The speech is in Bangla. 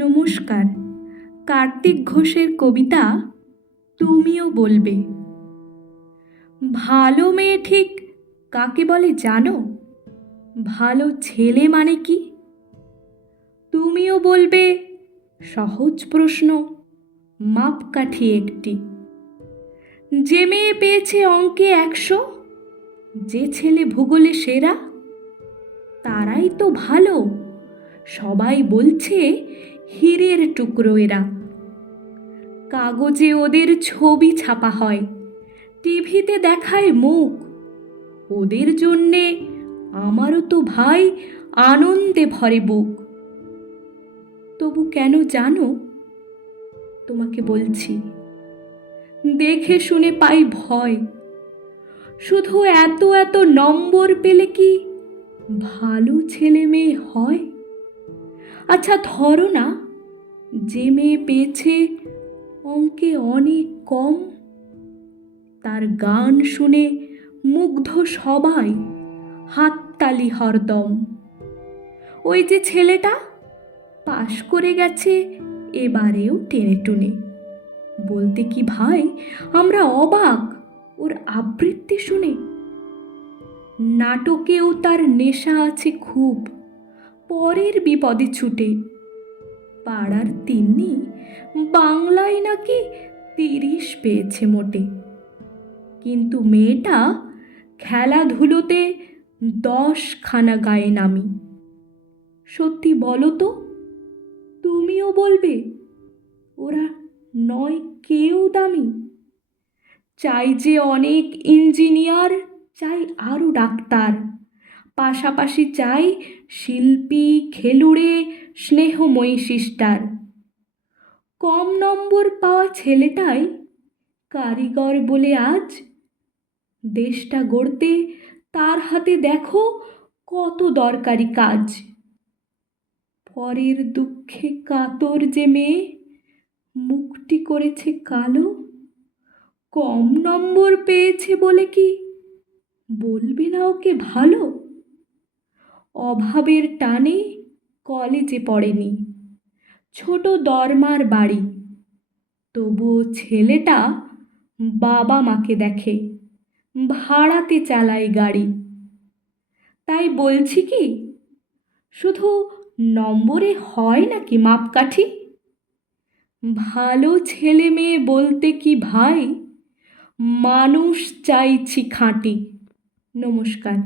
নমস্কার। কার্তিক ঘোষের কবিতা তুমিও বলবে। ভালো মেয়ে ঠিক কাকে বলে জানো? ভালো ছেলে মানে কি? তুমিও বলবে সহজ প্রশ্ন, মাপকাঠি একটি। যে মেয়ে পেয়েছে অঙ্কে 100, যে ছেলে ভূগোলে সেরা, তারাই তো ভালো। সবাই বলছে হীরের টুকরো এরা। কাগজে ওদের ছবি ছাপা হয়, টিভিতে দেখায় মুখ। ওদের জন্যে আমারও তো ভাই আনন্দে ভরে বুক। তবু কেন জানো? তোমাকে বলছি, দেখে শুনে পাই ভয়। শুধু এত এত নম্বর পেলে কি ভালো ছেলে মেয়ে হয়? আচ্ছা ধরো না, যে মেয়ে পেয়েছে অঙ্কে অনেক কম, তার গান শুনে মুগ্ধ সবাই, হাততালি হরদম। ওই যে ছেলেটা পাশ করে গেছে এবারেও টেনে টুনে, বলতে কি ভাই আমরা অবাক ওর আবৃত্তি শুনে। নাটকেও তার নেশা আছে খুব, পরের বিপদে ছুটে। পাড়ার তিন্নি বাংলায় নাকি 30 পেয়েছে মোটে, কিন্তু মেয়েটা খেলাধুলোতে 10খানা গায়ে নামি। সত্যি বলো তো, তুমিও বলবে ওরা নয় কেউ দামি? চাই যে অনেক ইঞ্জিনিয়ার, চাই আরও ডাক্তার, পাশাপাশি চাই শিল্পী, খেলুড়ে, স্নেহময়ী সিস্টার। কম নম্বর পাওয়া ছেলেটাই কারিগর বলে আজ দেশটা গড়তে তার হাতে দেখো কত দরকারি কাজ। পরের দুঃখে কাতর যে মেয়ে মুখটি করেছে কালো, কম নম্বর পেয়েছে বলে কি বলবে না ওকে ভালো? অভাবের টানে কলেজে পড়েনি, ছোট দরমার বাড়ি, তবুও ছেলেটা বাবা মাকে দেখে, ভাড়াতে চালায় গাড়ি। তাই বলছি কি, শুধু নম্বরে হয় নাকি মাপকাঠি? ভালো ছেলে মেয়ে বলতে কি ভাই মানুষ চাইছি খাঁটি। নমস্কার।